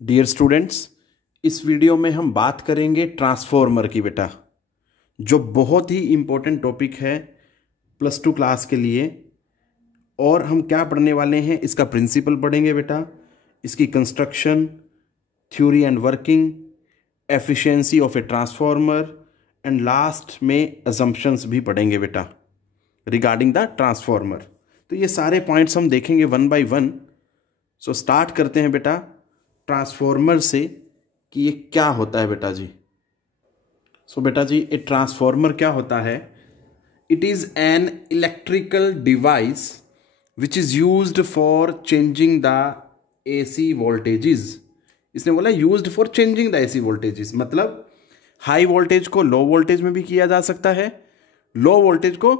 Dear students, इस video में हम बात करेंगे ट्रांसफॉर्मर की बेटा, जो बहुत ही इम्पोर्टेंट टॉपिक है +2 क्लास के लिए। और हम क्या पढ़ने वाले हैं, इसका प्रिंसिपल पढ़ेंगे बेटा, इसकी construction, theory and working, efficiency of A transformer and last में असम्पशंस भी पढ़ेंगे बेटा रिगार्डिंग द ट्रांसफॉर्मर। तो ये सारे पॉइंट्स हम देखेंगे one by one. So start करते हैं बेटा ट्रांसफॉर्मर से कि ये क्या होता है बेटा जी। सो बेटा जी, ए ट्रांसफॉर्मर क्या होता है? It is an electrical device which is used for changing the AC voltages. इसने बोला used for changing the AC voltages, मतलब हाई वोल्टेज को लो वोल्टेज में भी किया जा सकता है, लो वोल्टेज को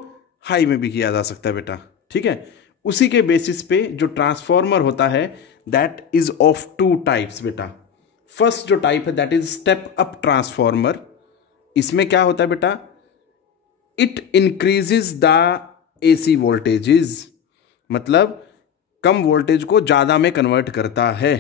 हाई में भी किया जा सकता है बेटा। ठीक है, उसी के बेसिस पे जो ट्रांसफॉर्मर होता है दैट इज ऑफ 2 टाइप्स बेटा। फर्स्ट जो टाइप है that is step up transformer. इसमें क्या होता है बेटा, it increases the AC voltages, मतलब कम वोल्टेज को ज़्यादा में कन्वर्ट करता है।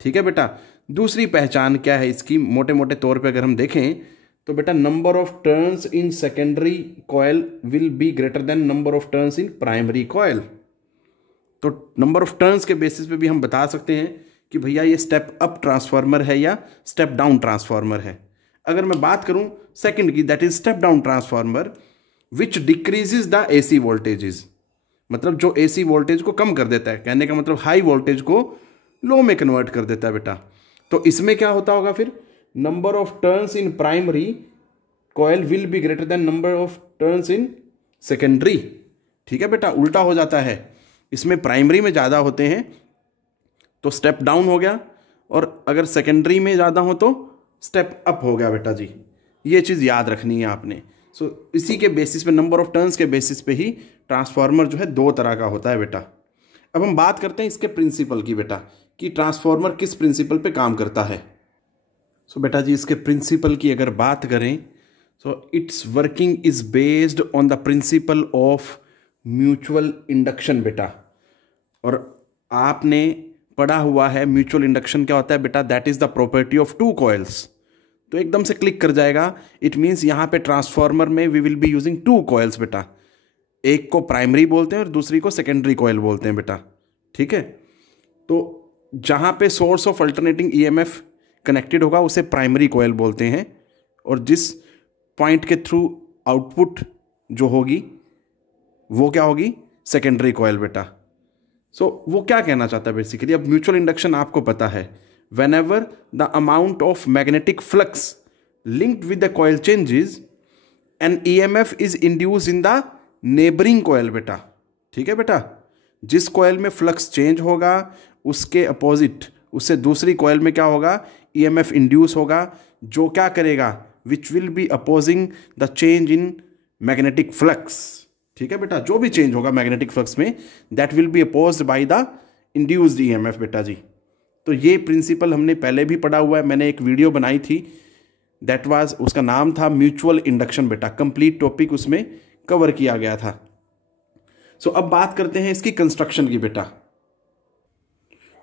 ठीक है बेटा। दूसरी पहचान क्या है इसकी, मोटे मोटे तौर पे अगर हम देखें तो बेटा, number of turns in secondary coil will be greater than number of turns in primary coil. तो नंबर ऑफ टर्न्स के बेसिस पे भी हम बता सकते हैं कि भैया ये स्टेप अप ट्रांसफार्मर है या स्टेप डाउन ट्रांसफार्मर है। अगर मैं बात करूं सेकंड की, that is step down transformer which decreases the AC voltages, मतलब जो AC वोल्टेज को कम कर देता है। कहने का मतलब हाई वोल्टेज को लो में कन्वर्ट कर देता है बेटा। तो इसमें क्या होता होगा फिर, number of turns in primary coil will be greater than number of turns in secondary. ठीक है बेटा, उल्टा हो जाता है। इसमें प्राइमरी में ज़्यादा होते हैं तो स्टेप डाउन हो गया, और अगर सेकेंडरी में ज़्यादा हो तो स्टेप अप हो गया बेटा जी। ये चीज़ याद रखनी है आपने। सो इसी के बेसिस पे, नंबर ऑफ टर्न्स के बेसिस पे ही ट्रांसफार्मर जो है 2 तरह का होता है बेटा। अब हम बात करते हैं इसके प्रिंसिपल की बेटा, कि ट्रांसफार्मर किस प्रिंसिपल पे काम करता है। सो बेटा जी, इसके प्रिंसिपल की अगर बात करें तो it's working is based on the principle of mutual induction बेटा। और आपने पढ़ा हुआ है म्यूचुअल इंडक्शन क्या होता है बेटा, that is the property of 2 coils. तो एकदम से क्लिक कर जाएगा, इट मीन्स यहाँ पे ट्रांसफार्मर में we will be using 2 coils बेटा। एक को प्राइमरी बोलते हैं और दूसरी को सेकेंडरी कॉइल बोलते हैं बेटा। ठीक है, तो जहाँ पे source of alternating EMF connected होगा उसे प्राइमरी कॉइल बोलते हैं, और जिस पॉइंट के थ्रू आउटपुट जो होगी वो क्या होगी, सेकेंडरी कॉइल बेटा। सो वो क्या कहना चाहता है बेसिकली, अब म्यूचुअल इंडक्शन आपको पता है, when ever the amount of magnetic flux linked with the coil changes and EMF is induce in the neighbouring coil बेटा। ठीक है बेटा, जिस कॉइल में फ्लक्स चेंज होगा उसके अपोजिट, उससे दूसरी कॉइल में क्या होगा, EMF इंड्यूस होगा, जो क्या करेगा, which will be opposing the change in magnetic flux. ठीक है बेटा, जो भी चेंज होगा मैग्नेटिक फ्लक्स में that will be opposed by the induced EMF बेटा जी। तो ये प्रिंसिपल हमने पहले भी पढ़ा हुआ है, मैंने एक वीडियो बनाई थी, दैट वाज, उसका नाम था म्यूचुअल इंडक्शन बेटा। कंप्लीट टॉपिक उसमें कवर किया गया था। सो अब बात करते हैं इसकी कंस्ट्रक्शन की बेटा।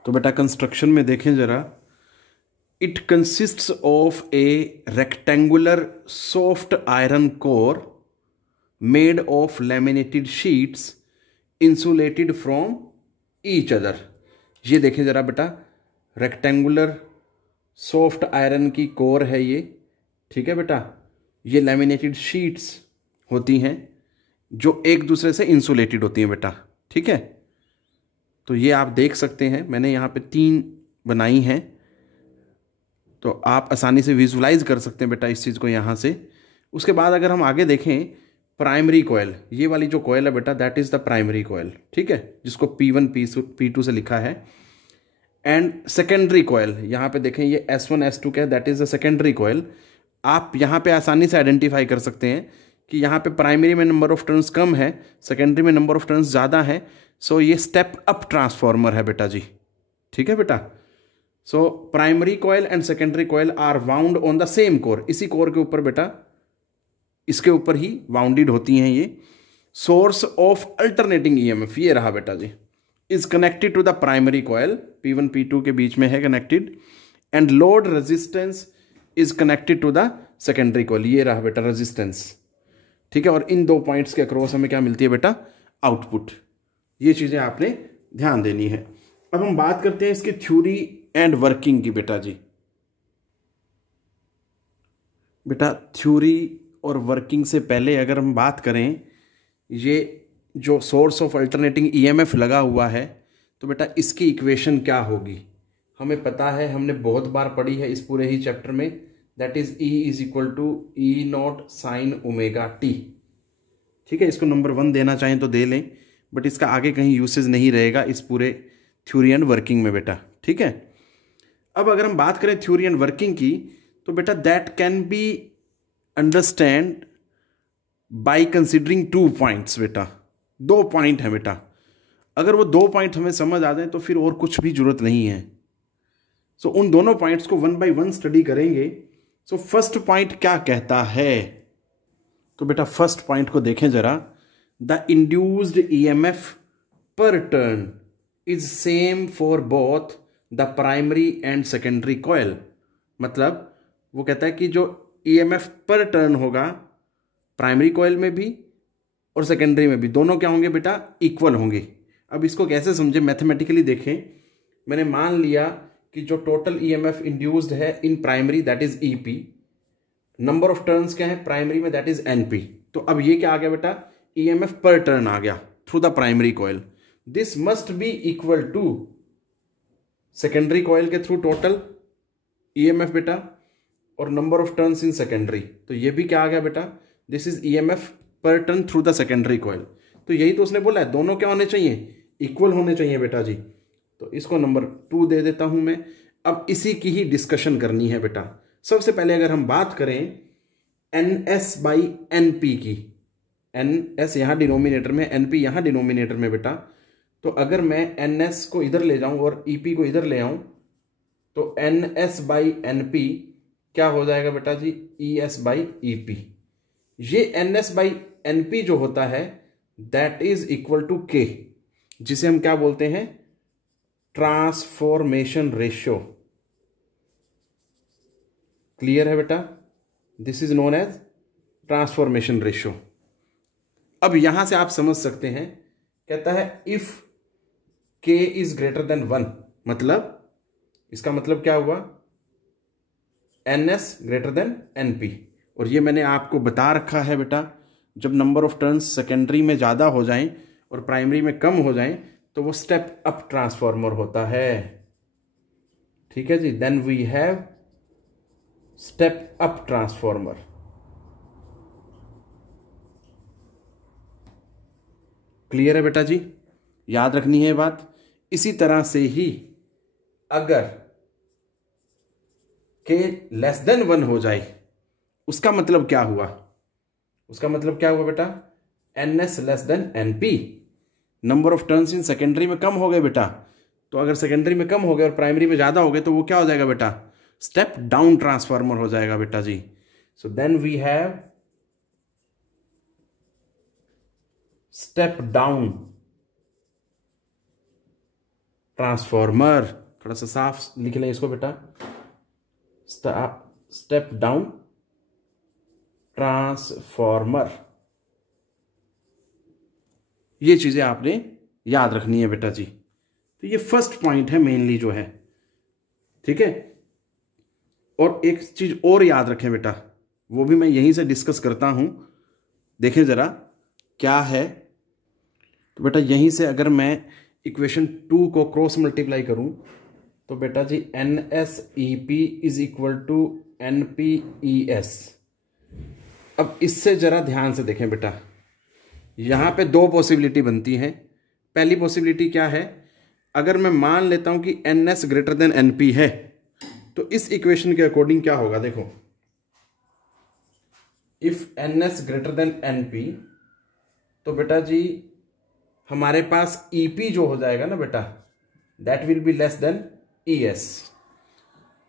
तो बेटा कंस्ट्रक्शन में देखें जरा, it consists of A rectangular soft iron core made of laminated sheets insulated from each other. ये देखें जरा बेटा, रेक्टेंगुलर सॉफ्ट आयरन की कोर है ये। ठीक है बेटा, ये लैमिनेटेड शीट्स होती हैं जो एक दूसरे से इंसुलेटेड होती हैं बेटा। ठीक है, तो ये आप देख सकते हैं, मैंने यहाँ पे 3 बनाई हैं, तो आप आसानी से विजुलाइज कर सकते हैं बेटा इस चीज़ को यहाँ से। उसके बाद अगर हम आगे देखें, प्राइमरी कॉयल, ये वाली जो कॉयल है बेटा that is the primary coil. ठीक है, जिसको P1 P2 से लिखा है। एंड सेकेंडरी कॉयल, यहाँ पे देखें ये S1 S2 क्या है, that is the secondary coil. आप यहाँ पे आसानी से आइडेंटिफाई कर सकते हैं कि यहाँ पे प्राइमरी में नंबर ऑफ टर्न्स कम है, सेकेंडरी में नंबर ऑफ टर्न्स ज़्यादा है। सो ये स्टेप अप ट्रांसफार्मर है बेटा जी। ठीक है बेटा, so primary coil and secondary coil are wound on the same core. इसी कोर के ऊपर बेटा, इसके ऊपर ही वाउंडेड होती हैं ये। सोर्स ऑफ अल्टरनेटिंग EMF ये रहा बेटा जी। Is connected to the primary coil, P1 P2 के बीच में है connected, and load resistance is connected to the secondary coil. ये रहा बेटा रेजिस्टेंस, ठीक है। और इन दो पॉइंट्स के अक्रॉस हमें क्या मिलती है बेटा, आउटपुट। ये चीज़ें आपने ध्यान देनी है। अब हम बात करते हैं इसकी थ्योरी एंड वर्किंग की बेटा जी। बेटा थ्योरी और वर्किंग से पहले अगर हम बात करें, ये जो सोर्स ऑफ अल्टरनेटिंग ईएमएफ लगा हुआ है, तो बेटा इसकी इक्वेशन क्या होगी हमें पता है, हमने बहुत बार पढ़ी है इस पूरे ही चैप्टर में। That is E is equal to E0 sine omega T, ठीक है। इसको नंबर 1 देना चाहें तो दे लें, बट इसका आगे कहीं यूसेज नहीं रहेगा इस पूरे थ्योरी एंड वर्किंग में बेटा, ठीक है। अब अगर हम बात करें थ्योरी एंड वर्किंग की, तो बेटा that can be understand by considering 2 points. बेटा 2 पॉइंट हैं बेटा, अगर वो 2 पॉइंट हमें समझ आ जाए तो फिर और कुछ भी जरूरत नहीं है। सो उन दोनों पॉइंट्स को 1 बाय 1 स्टडी करेंगे। सो फर्स्ट पॉइंट क्या कहता है, तो बेटा फर्स्ट पॉइंट को देखें जरा। The induced EMF per turn is same for both the primary and secondary coil. मतलब वो कहता है कि जो ईएमएफ पर टर्न होगा प्राइमरी कॉयल में भी और सेकेंडरी में भी, दोनों क्या होंगे बेटा, इक्वल होंगे। अब इसको कैसे समझे, मैथमेटिकली देखें। मैंने मान लिया कि जो टोटल ईएमएफ इंड्यूस्ड है in primary that is EP, number of turns क्या है प्राइमरी में दैट इज एनपी। तो अब ये क्या आ गया बेटा, ईएमएफ पर टर्न आ गया through the primary coil. This must be equal to secondary coil के थ्रू टोटल ईएमएफ बेटा और number of turns in secondary. तो ये भी क्या आ गया बेटा, this is EMF per turn through the secondary coil. तो यही तो उसने बोला है, दोनों क्या होने चाहिए, इक्वल होने चाहिए बेटा जी। तो इसको नंबर 2 दे देता हूं मैं। अब इसी की ही डिस्कशन करनी है बेटा। सबसे पहले अगर हम बात करें NS बाई NP की, NS यहां डिनोमिनेटर में, NP यहां डिनोमिनेटर में बेटा, तो अगर मैं NS को इधर ले जाऊं और EP को इधर ले आऊं, तो NS बाई NP क्या हो जाएगा बेटा जी, ES बाई EP। ये NS बाई NP जो होता है that is equal to K, जिसे हम क्या बोलते हैं, ट्रांसफॉर्मेशन रेशियो। क्लियर है बेटा, this is known as transformation ratio. अब यहां से आप समझ सकते हैं, कहता है if K is greater than 1, मतलब इसका मतलब क्या हुआ, NS ग्रेटर देन NP। और ये मैंने आपको बता रखा है बेटा, जब नंबर ऑफ टर्न्स सेकेंडरी में ज़्यादा हो जाएं और प्राइमरी में कम हो जाएं तो वो स्टेप अप ट्रांसफॉर्मर होता है, ठीक है जी। Then we have step up transformer. Clear है बेटा जी, याद रखनी है बात। इसी तरह से ही अगर K लेस देन 1 हो जाए, उसका मतलब क्या हुआ, उसका मतलब क्या हुआ बेटा, NS less than NP, number of turns in secondary में कम हो गए बेटा। तो अगर सेकेंडरी में कम हो गए और प्राइमरी में ज्यादा हो गए तो वो क्या हो जाएगा बेटा, स्टेप डाउन ट्रांसफार्मर हो जाएगा बेटा जी। So then we have step down transformer. थोड़ा सा साफ लिख लें इसको बेटा, स्टेप डाउन ट्रांसफॉर्मर। ये चीजें आपने याद रखनी है बेटा जी। तो ये फर्स्ट पॉइंट है मेनली जो है, ठीक है। और एक चीज और याद रखें बेटा, वो भी मैं यहीं से डिस्कस करता हूं, देखें जरा क्या है। तो बेटा यहीं से अगर मैं इक्वेशन 2 को क्रॉस मल्टीप्लाई करूं तो बेटा जी NSEP is equal to NPES। अब इससे जरा ध्यान से देखें बेटा, यहां पे 2 पॉसिबिलिटी बनती हैं। पहली पॉसिबिलिटी क्या है, अगर मैं मान लेता हूं कि NS ग्रेटर देन NP है, तो इस इक्वेशन के अकॉर्डिंग क्या होगा, देखो if NS greater than NP, तो बेटा जी हमारे पास EP जो हो जाएगा ना बेटा, that will be less than ES।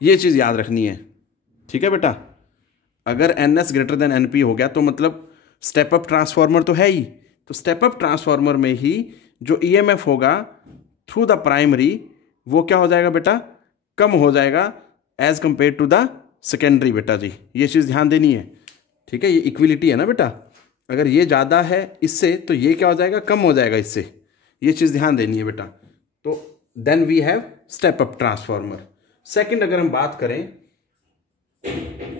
ये चीज याद रखनी है, ठीक है बेटा। अगर NS ग्रेटर देन NP हो गया तो मतलब स्टेप अप ट्रांसफार्मर तो है ही, तो स्टेप अप ट्रांसफार्मर में ही जो EMF होगा थ्रू द प्राइमरी वो क्या हो जाएगा बेटा, कम हो जाएगा as compare to the secondary बेटा जी, ये चीज़ ध्यान देनी है। ठीक है, ये इक्विलिटी है ना बेटा, अगर ये ज़्यादा है इससे तो ये क्या हो जाएगा, कम हो जाएगा इससे, ये चीज़ ध्यान देनी है बेटा। तो then we have step up transformer. Second अगर हम बात करें,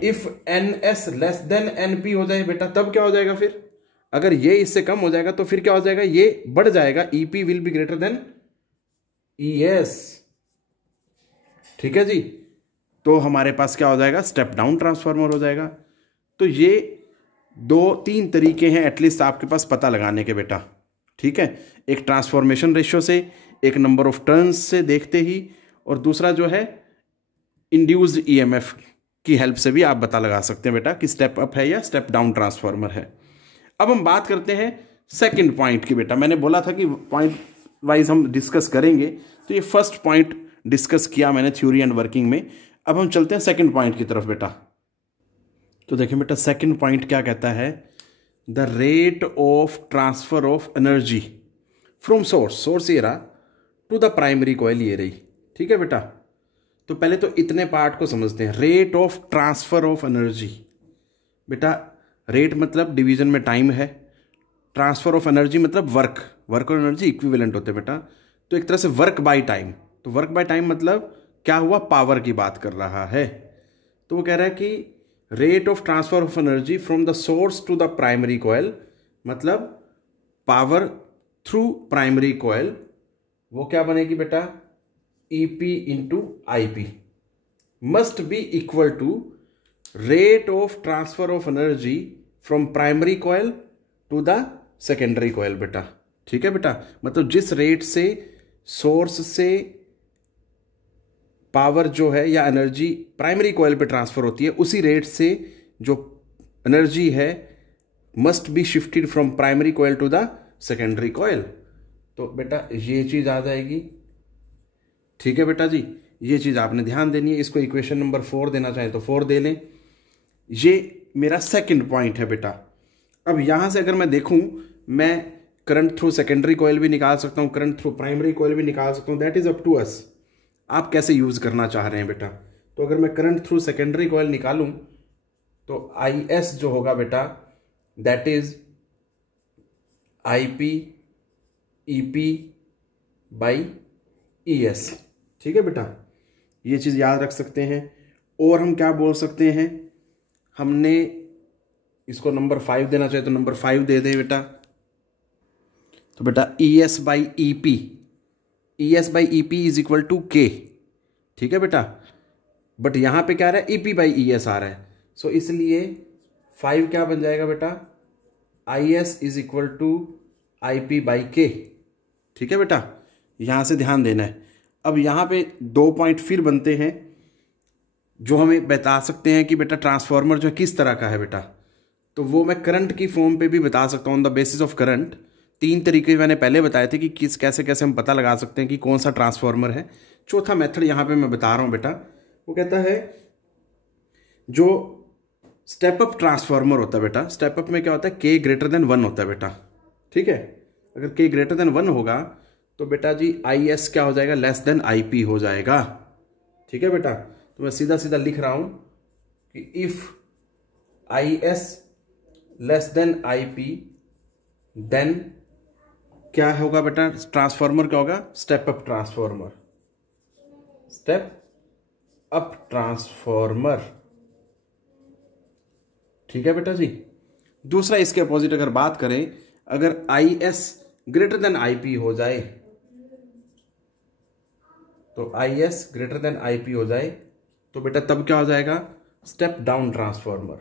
if NS less than NP हो जाए बेटा, तब क्या हो जाएगा फिर, अगर ये इससे कम हो जाएगा तो फिर क्या हो जाएगा, ये बढ़ जाएगा, EP will be greater than ES। ठीक है जी, तो हमारे पास क्या हो जाएगा, स्टेप डाउन ट्रांसफार्मर हो जाएगा। तो ये 2-3 तरीके हैं एटलीस्ट आपके पास पता लगाने के बेटा। ठीक है, एक ट्रांसफॉर्मेशन रेशियो से, एक नंबर ऑफ टर्न्स से देखते ही, और दूसरा जो है इंड्यूस्ड EMF की हेल्प से भी आप पता लगा सकते हैं बेटा कि स्टेप अप है या स्टेप डाउन ट्रांसफार्मर है। अब हम बात करते हैं सेकंड पॉइंट की बेटा। मैंने बोला था कि पॉइंट वाइज हम डिस्कस करेंगे, तो ये फर्स्ट पॉइंट डिस्कस किया मैंने थ्योरी एंड वर्किंग में। अब हम चलते हैं सेकंड पॉइंट की तरफ बेटा। तो देखिए बेटा, सेकंड पॉइंट क्या कहता है, the rate of transfer of energy from source ये रहा टू द प्राइमरी कॉइल ये रही। ठीक है बेटा, तो पहले तो इतने पार्ट को समझते हैं। Rate of transfer of energy बेटा, रेट मतलब डिवीजन में टाइम है, ट्रांसफर ऑफ एनर्जी मतलब वर्क और एनर्जी इक्विवेलेंट होते हैं बेटा। तो एक तरह से वर्क बाय टाइम, तो वर्क बाय टाइम मतलब क्या हुआ, पावर की बात कर रहा है। तो वो कह रहा है कि rate of transfer of energy from the source to the primary coil, मतलब पावर थ्रू प्राइमरी कॉइल, वो क्या बनेगी बेटा, EP into IP must be equal to rate of transfer of energy from primary coil to the secondary coil बेटा। ठीक है बेटा, मतलब जिस रेट से सोर्स से पावर जो है या एनर्जी प्राइमरी कॉइल पे ट्रांसफर होती है, उसी रेट से जो एनर्जी है must be shifted from primary coil to the secondary coil. तो बेटा ये चीज आ जाएगी। ठीक है बेटा जी, ये चीज आपने ध्यान देनी है। इसको इक्वेशन नंबर 4 देना चाहे तो 4 दे लें। ये मेरा सेकंड पॉइंट है बेटा। अब यहां से अगर मैं देखूं, मैं करंट थ्रू सेकेंडरी कॉइल भी निकाल सकता हूं, करंट थ्रू प्राइमरी कॉइल भी निकाल सकता हूं, that is up to us, आप कैसे यूज करना चाह रहे हैं बेटा। तो अगर मैं करंट थ्रू सेकेंडरी कॉइल निकालूं तो IS जो होगा बेटा, that is IP EP by ES। ठीक है बेटा, ये चीज याद रख सकते हैं। और हम क्या बोल सकते हैं, हमने इसको नंबर 5 देना चाहिए तो नंबर 5 दे दें बेटा। तो बेटा ES by EP is equal to K। ठीक है बेटा, बट यहां पे क्या आ रहा है, EP बाई ES आ रहा है, सो इसलिए 5 क्या बन जाएगा बेटा, IS is equal to IP by K। ठीक है बेटा, यहां से ध्यान देना है। अब यहां पे 2 पॉइंट फिर बनते हैं जो हमें बता सकते हैं कि बेटा ट्रांसफार्मर जो किस तरह का है बेटा। तो वो मैं करंट की फॉर्म पे भी बता सकता हूँ, on the basis of current. 3 तरीके मैंने पहले बताए थे कि कैसे कैसे हम पता लगा सकते हैं कि कौन सा ट्रांसफार्मर है। चौथा मेथड यहाँ पे मैं बता रहा हूँ बेटा, वो कहता है जो स्टेप अप ट्रांसफार्मर होता है बेटा, स्टेप अप में क्या होता है, K ग्रेटर देन 1 होता है बेटा। ठीक है, अगर K ग्रेटर देन 1 होगा तो बेटा जी IS क्या हो जाएगा, लेस देन IP हो जाएगा। ठीक है बेटा, तो मैं सीधा सीधा लिख रहा हूं कि if IS less than IP then क्या होगा बेटा, ट्रांसफार्मर क्या होगा, step up transformer, step up transformer. ठीक है बेटा जी। दूसरा इसके अपोजिट अगर बात करें, अगर IS ग्रेटर देन IP हो जाए, तो IS ग्रेटर देन IP हो जाए तो बेटा तब क्या हो जाएगा, step down transformer,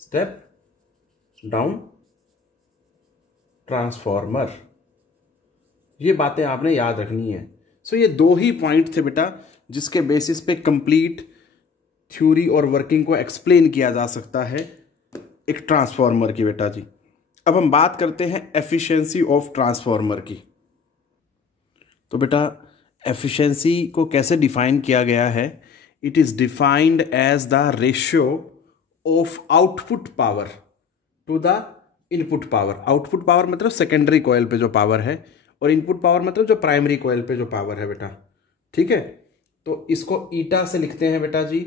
step down transformer. ये बातें आपने याद रखनी है। सो ये 2 ही पॉइंट थे बेटा जिसके बेसिस पे कंप्लीट थ्योरी और वर्किंग को एक्सप्लेन किया जा सकता है एक ट्रांसफार्मर की बेटा जी। अब हम बात करते हैं एफिशिएंसी ऑफ ट्रांसफार्मर की। तो बेटा एफिशिएंसी को कैसे डिफाइन किया गया है, it is defined as the ratio of output power to the input power, output power मतलब सेकेंडरी कॉइल पे जो पावर है, और इनपुट पावर मतलब जो प्राइमरी कॉइल पे जो पावर है बेटा। ठीक है, तो इसको ईटा से लिखते हैं बेटा जी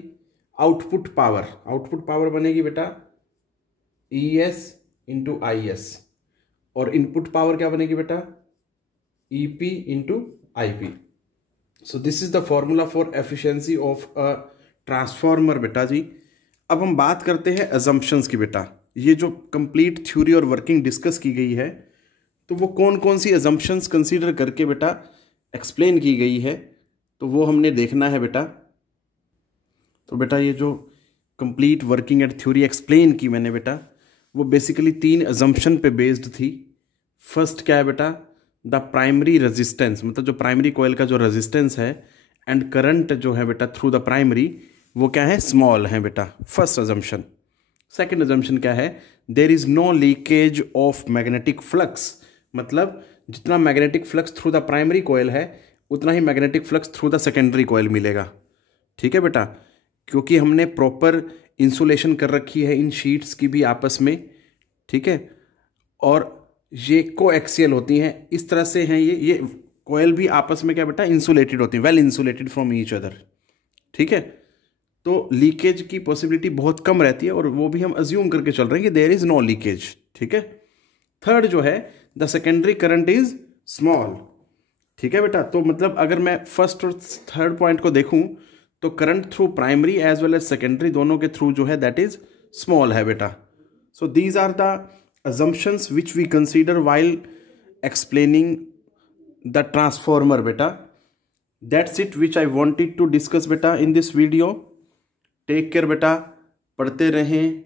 आउटपुट पावर। आउटपुट पावर बनेगी बेटा ES इंटू IS, और इनपुट पावर क्या बनेगी बेटा EP into IP। So this is the formula for efficiency of a transformer बेटा जी। अब हम बात करते हैं अजम्पशंस की बेटा। ये जो कंप्लीट थ्योरी और वर्किंग डिस्कस की गई है, तो वो कौन कौन सी अजम्पशंस कंसीडर करके बेटा एक्सप्लेन की गई है, तो वो हमने देखना है बेटा। तो बेटा ये जो complete working and theory explain की मैंने बेटा, वो बेसिकली 3 अजम्पशन पे बेस्ड थी। फर्स्ट क्या है बेटा, द प्राइमरी रेजिस्टेंस, मतलब जो प्राइमरी कॉइल का जो रेजिस्टेंस है एंड करंट जो है बेटा थ्रू द प्राइमरी, वो क्या है स्मॉल है बेटा, फर्स्ट अजम्पशन। सेकेंड अजम्पशन क्या है, there is no leakage of magnetic flux, मतलब जितना magnetic flux through the primary coil है उतना ही magnetic flux through the secondary coil मिलेगा। ठीक है बेटा, क्योंकि हमने प्रॉपर इंसुलेशन कर रखी है इन शीट्स की भी आपस में। ठीक है, और ये कोएक्सियल होती हैं, इस तरह से हैं ये कॉइल भी आपस में क्या बेटा इंसुलेटेड होती हैं, well insulated from each other. ठीक है, तो लीकेज की पॉसिबिलिटी बहुत कम रहती है, और वो भी हम अज्यूम करके चल रहे हैं कि देयर इज नो लीकेज। ठीक है, थर्ड जो है the secondary current is small. ठीक है बेटा, तो मतलब अगर मैं फर्स्ट और थर्ड पॉइंट को देखूं तो current through primary as well as secondary दोनों के थ्रू जो है दैट इज स्मॉल है बेटा। So these are the assumptions which we consider while explaining the transformer beta. That's it which I wanted to discuss beta in this video. Take care beta, पढ़ते रहें,